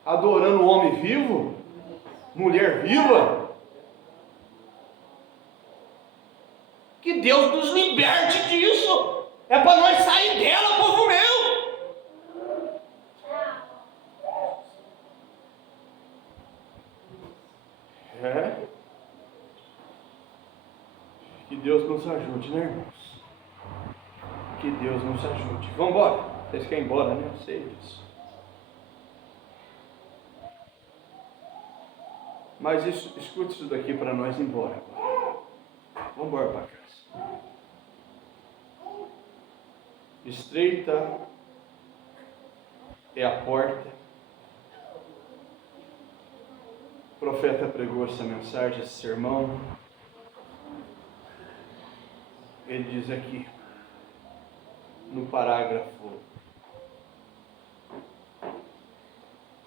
adorando o homem vivo, mulher viva. Que Deus nos liberte disso. É para nós sair dela, povo meu. Que Deus nos ajude, né, irmãos? Que Deus nos ajude. Vamos embora. Vocês querem ir embora, né? Eu sei disso. Mas escute isso daqui para nós ir embora. Vamos embora para casa. Estreita é a porta. O profeta pregou essa mensagem, esse sermão. Ele diz aqui, no parágrafo,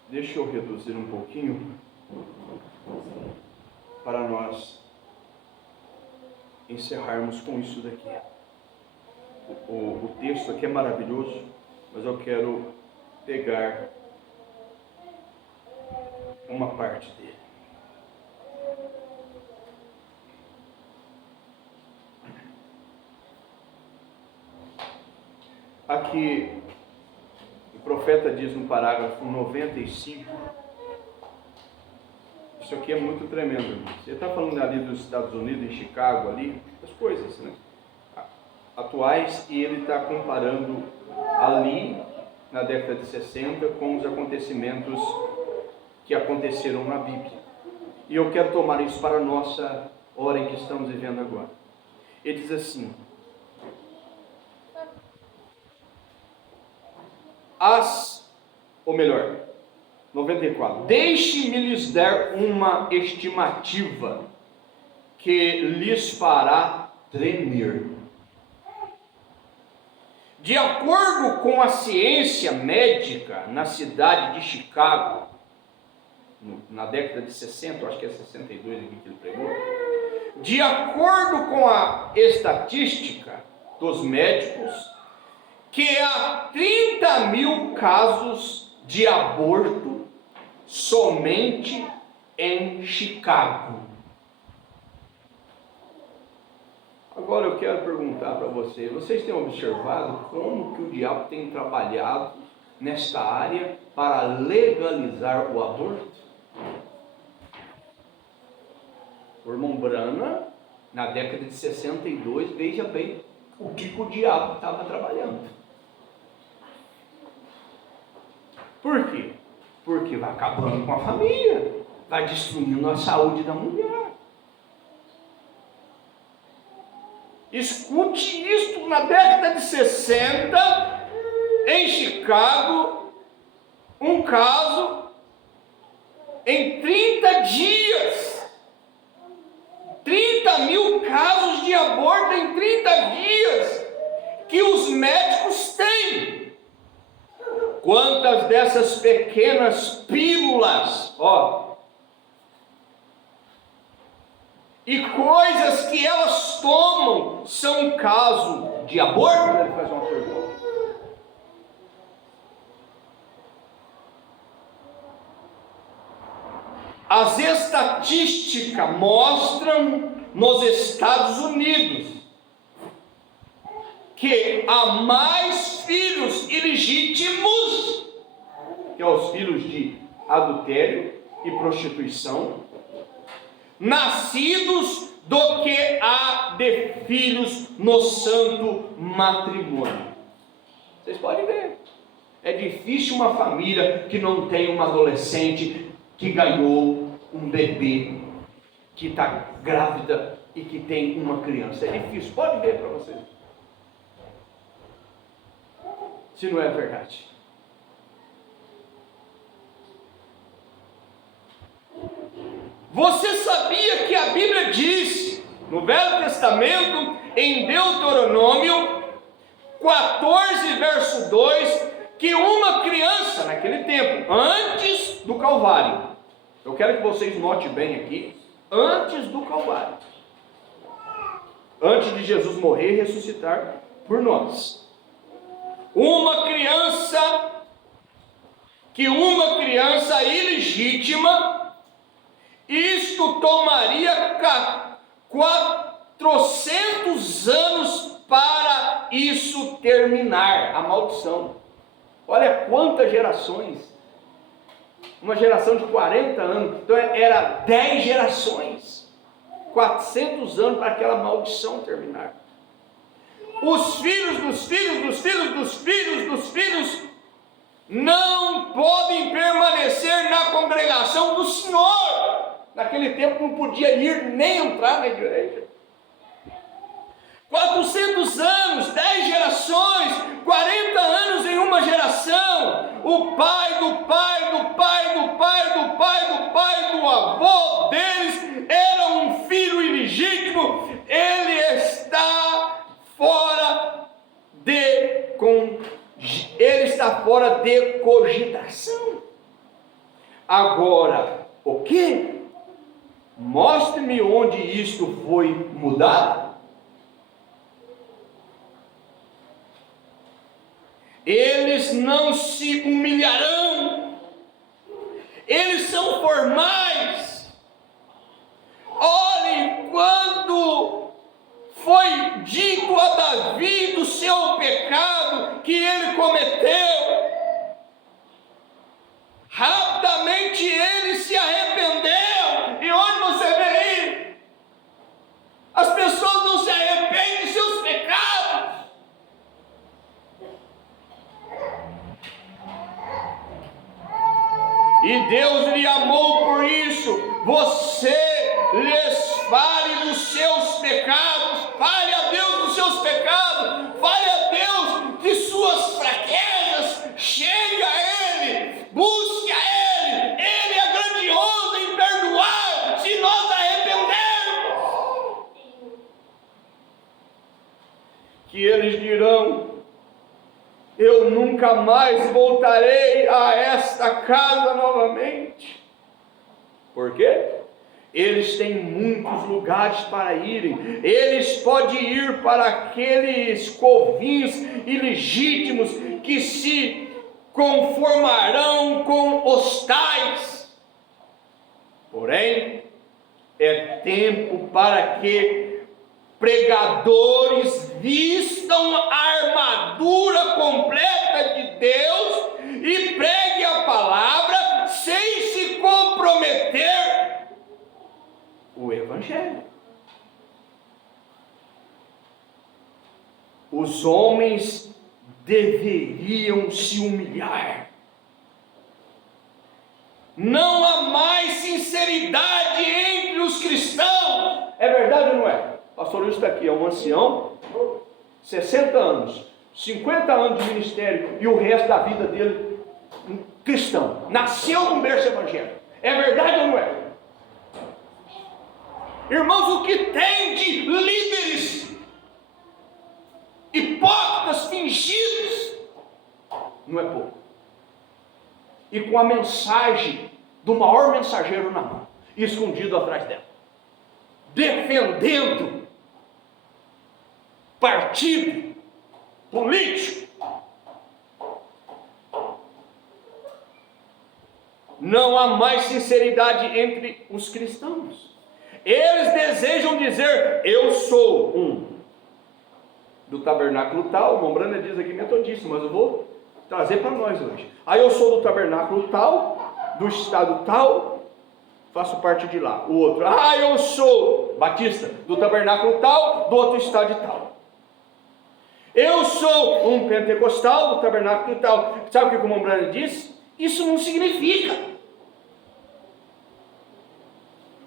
deixa eu reduzir um pouquinho, para nós encerrarmos com isso daqui. O texto aqui é maravilhoso, mas eu quero pegar uma parte dele. Aqui, o profeta diz no parágrafo 95, isso aqui é muito tremendo. Você está falando ali dos Estados Unidos, em Chicago, ali, as coisas, né, atuais, e ele está comparando ali, na década de 60, com os acontecimentos que aconteceram na Bíblia. E eu quero tomar isso para a nossa hora em que estamos vivendo agora. Ele diz assim: ou melhor, 94. Deixe-me lhes dar uma estimativa que lhes fará tremer. De acordo com a ciência médica na cidade de Chicago, na década de 60, acho que é 62 aqui que ele pregou, de acordo com a estatística dos médicos, que há 30 mil casos de aborto somente em Chicago. Agora eu quero perguntar para vocês têm observado como que o diabo tem trabalhado nesta área para legalizar o aborto? O irmão Brana, na década de 62, veja bem o que o diabo estava trabalhando. Por quê? Porque vai acabando com a família, vai destruindo a saúde da mulher. Escute isto, na década de 60, em Chicago, um caso, em 30 dias, 30 mil casos de aborto em 30 dias, que os médicos têm. Quantas dessas pequenas pílulas, e coisas que elas tomam são caso de aborto? Ele faz uma pergunta. As estatísticas mostram nos Estados Unidos que há mais filhos ilegítimos, que são os filhos de adultério e prostituição, nascidos do que há de filhos no santo matrimônio. Vocês podem ver, é difícil uma família que não tem uma adolescente que ganhou um bebê, que está grávida e que tem uma criança. É difícil, pode ver para vocês, se não é verdade. Você sabia que a Bíblia diz, no Velho Testamento, em Deuteronômio 14, verso 2, que uma criança, naquele tempo, antes do Calvário, eu quero que vocês notem bem aqui, antes do Calvário, antes de Jesus morrer e ressuscitar por nós, uma criança ilegítima, isto tomaria 400 anos para isso terminar, a maldição. Olha quantas gerações, uma geração de 40 anos, então era 10 gerações, 400 anos para aquela maldição terminar. Os filhos dos filhos dos filhos dos filhos dos filhos não podem permanecer na congregação do Senhor. Naquele tempo não podia ir nem entrar na igreja. 400 anos, 10 gerações, 40 anos em uma geração. O pai do pai do pai do pai do pai do pai do avô deles era um filho ilegítimo. Ele está fora de cogitação. Agora, o que? Mostre-me onde isto foi mudado. Eles não se humilharão, eles são formais. Olhem, quando foi dito a Davi do seu pecado que ele cometeu, rapidamente ele se arrependeu. E onde você vê aí? As pessoas não se arrependem de seus pecados. E Deus lhe amou por isso. Você lhes fale dos seus pecados, fale a Deus dos seus pecados, fale a Deus de suas fraquezas, chegue a Ele, busque a Ele. Ele é grandioso em perdoar se nós arrependermos. Que eles dirão: eu nunca mais voltarei a esta casa novamente. Por quê? Eles têm muitos lugares para irem. Eles podem ir para aqueles covinhos ilegítimos que se conformarão com hostais. Porém, é tempo para que pregadores vistam a armadura completa de Deus e pregue a palavra sem se comprometer o Evangelho. Os homens deveriam se humilhar. Não há mais sinceridade entre os cristãos. É verdade ou não é? O pastor Luiz está aqui, é um ancião, 60 anos, 50 anos de ministério e o resto da vida dele cristão. Nasceu num berço evangélico. É verdade ou não é? Irmãos, o que tem de líderes hipócritas afligidos, não é pouco. E com a mensagem do maior mensageiro na mão, escondido atrás dela, defendendo partido político. Não há mais sinceridade entre os cristãos. Eles desejam dizer: eu sou um do tabernáculo tal. O Mombrana diz aqui metodista, mas eu vou trazer para nós hoje. Aí eu sou do tabernáculo tal, do estado tal, faço parte de lá. O outro: eu sou batista, do tabernáculo tal, do outro estado tal. Eu sou um pentecostal do tabernáculo tal. Sabe o que o Mombrana diz? Isso não significa.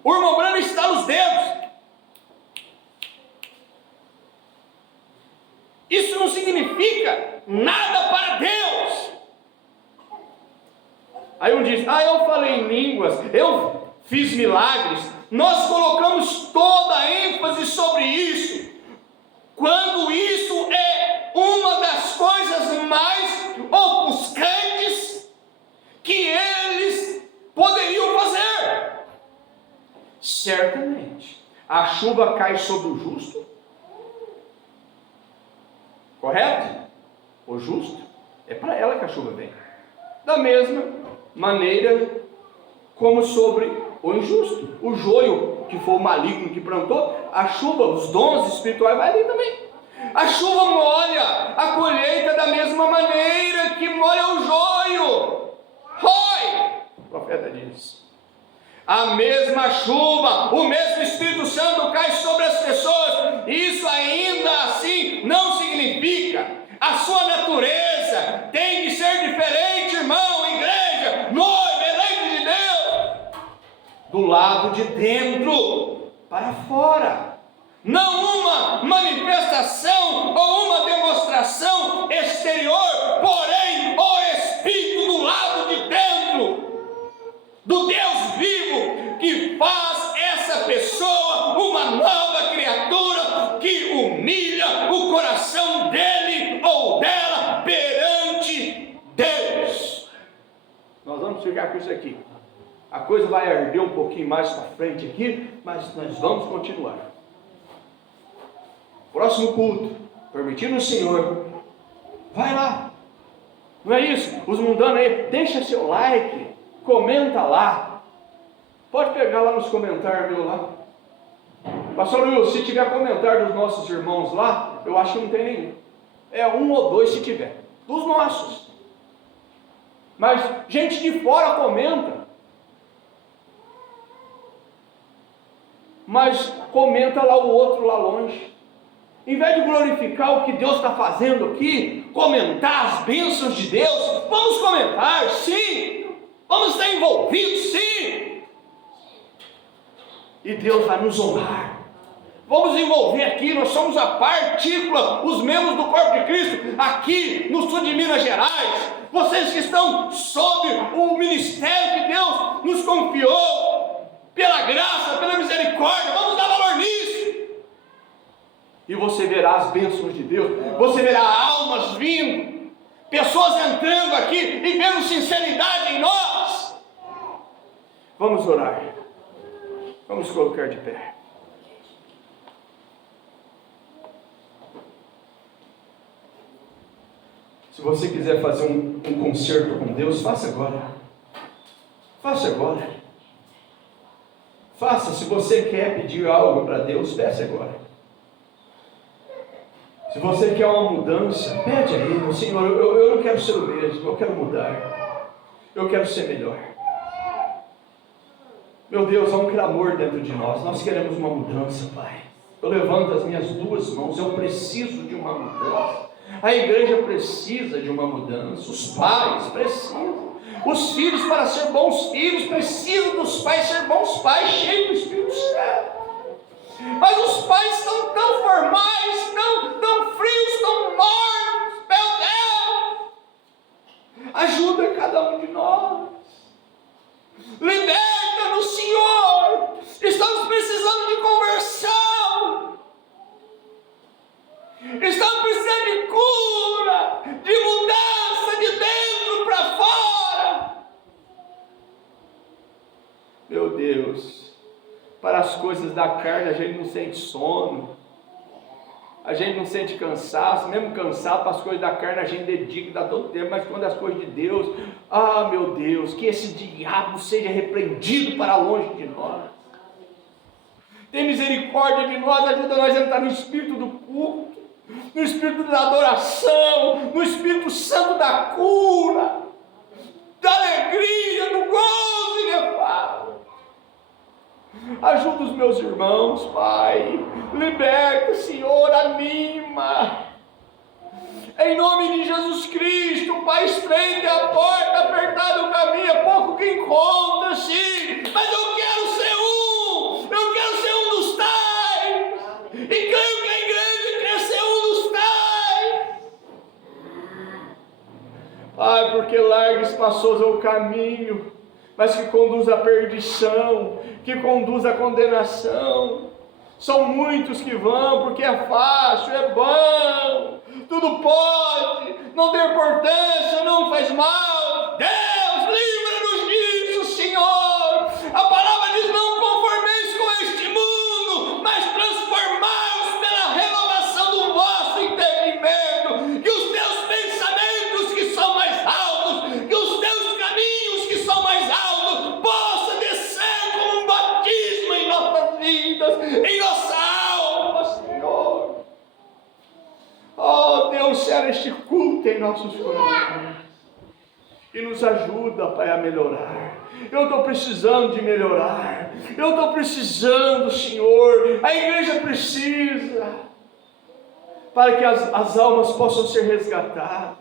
O irmão Branham está nos dedos. Isso não significa nada para Deus. Aí um diz: eu falei em línguas, eu fiz milagres. Nós colocamos toda a ênfase sobre isso, quando isso é uma das coisas mais ofuscantes que eles poderiam fazer. Certamente, a chuva cai sobre o justo, correto? O justo, é para ela que a chuva vem. Da mesma maneira como sobre o injusto, o joio que foi o maligno que plantou, a chuva, os dons espirituais vai ali também. A chuva molha a colheita da mesma maneira que molha o joio. O profeta diz: a mesma chuva, o mesmo Espírito Santo cai sobre as pessoas. Isso ainda assim não significa a sua natureza tem de ser diferente, irmão, igreja, noiva, eleito de Deus, do lado de dentro para fora. Não uma manifestação ou uma demonstração exterior, porém o Espírito do lado de dentro, do Deus vivo, que faz essa pessoa uma nova criatura, que humilha o coração dele ou dela perante Deus. Nós vamos ficar com isso aqui. A coisa vai arder um pouquinho mais para frente aqui, mas nós vamos continuar. Próximo culto, permitindo o Senhor, vai lá. Não é isso? Os mundanos aí, deixa seu like, comenta lá. Pode pegar lá nos comentários meu lá. Pastor Will, se tiver comentário dos nossos irmãos lá, eu acho que não tem nenhum. É 1 ou 2 se tiver. Dos nossos. Mas gente de fora comenta. Mas comenta lá o outro lá longe. Em vez de glorificar o que Deus está fazendo aqui, comentar as bênçãos de Deus, vamos comentar, sim. Vamos estar envolvidos, sim. E Deus vai nos honrar. Vamos envolver aqui, nós somos a partícula, os membros do corpo de Cristo, aqui no sul de Minas Gerais. Vocês que estão sob o ministério que Deus nos confiou, pela graça, pela misericórdia, vamos dar valor nisso. E você verá as bênçãos de Deus, você verá almas vindo, pessoas entrando aqui e vendo sinceridade em nós. Vamos orar, vamos colocar de pé. Se você quiser fazer um concerto com Deus, faça agora. Faça agora. Faça, se você quer pedir algo para Deus, peça agora. Se você quer uma mudança, pede a Ele: Senhor, eu não quero ser o mesmo, eu quero mudar. Eu quero ser melhor. Meu Deus, há um clamor dentro de nós. Nós queremos uma mudança, Pai. Eu levanto as minhas duas mãos, eu preciso de uma mudança. A igreja precisa de uma mudança, os pais precisam, os filhos, para ser bons filhos, precisam dos pais ser bons pais, cheios do Espírito Santo. Mas os pais estão tão formais, tão frios, tão mornos, meu Deus, ajuda cada um de nós, liberta-nos, Senhor, estamos precisando de conversão. Estamos precisando de cura. Meu Deus, para as coisas da carne a gente não sente sono, a gente não sente cansaço, mesmo cansado para as coisas da carne a gente dedica, dá todo tempo, mas quando as coisas de Deus, meu Deus, que esse diabo seja repreendido para longe de nós. Tem misericórdia de nós, ajuda nós a entrar no espírito do culto, no espírito da adoração, no Espírito Santo da cura, da alegria, do gozo inefável. Ajuda os meus irmãos, Pai, liberta, Senhor, anima, em nome de Jesus Cristo, Pai, estreita a porta, apertado o caminho, é pouco que encontra, sim, mas eu quero ser um dos tais, e creio que a igreja quer ser um dos tais, Pai, porque larga e espaçoso é o caminho, mas que conduz à perdição, que conduz à condenação. São muitos que vão porque é fácil, é bom, tudo pode, não tem importância, não faz mal. Deus, livra-nos disso, Senhor. A palavra diz: não conformeis com este mundo, mas transformai-os pela renovação do vosso entendimento. Que os teus pensamentos que são mais altos, que os teus caminhos que são mais altos, possa descer como um batismo em nossas vidas, em nossa alma, Senhor. Oh Deus, será este culto em nossos corações e nos ajuda, Pai, a melhorar. Eu estou precisando de melhorar, eu estou precisando, Senhor, a igreja precisa, para que as almas possam ser resgatadas.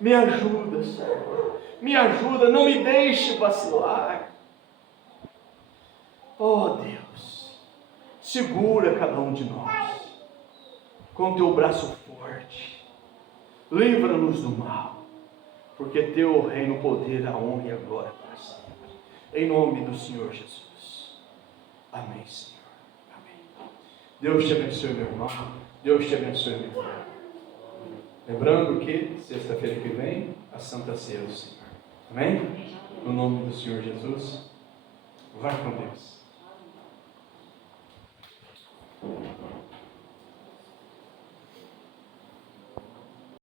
Me ajuda, Senhor, me ajuda, não me deixe vacilar. Oh Deus, segura cada um de nós com teu braço forte, livra-nos do mal, porque teu é o reino, o poder, a honra e a glória para sempre, em nome do Senhor Jesus. Amém, Senhor, amém. Deus te abençoe, meu irmão, Deus te abençoe, meu irmão. Lembrando que sexta-feira que vem a Santa Ceia do Senhor, amém? No nome do Senhor Jesus, vai com Deus.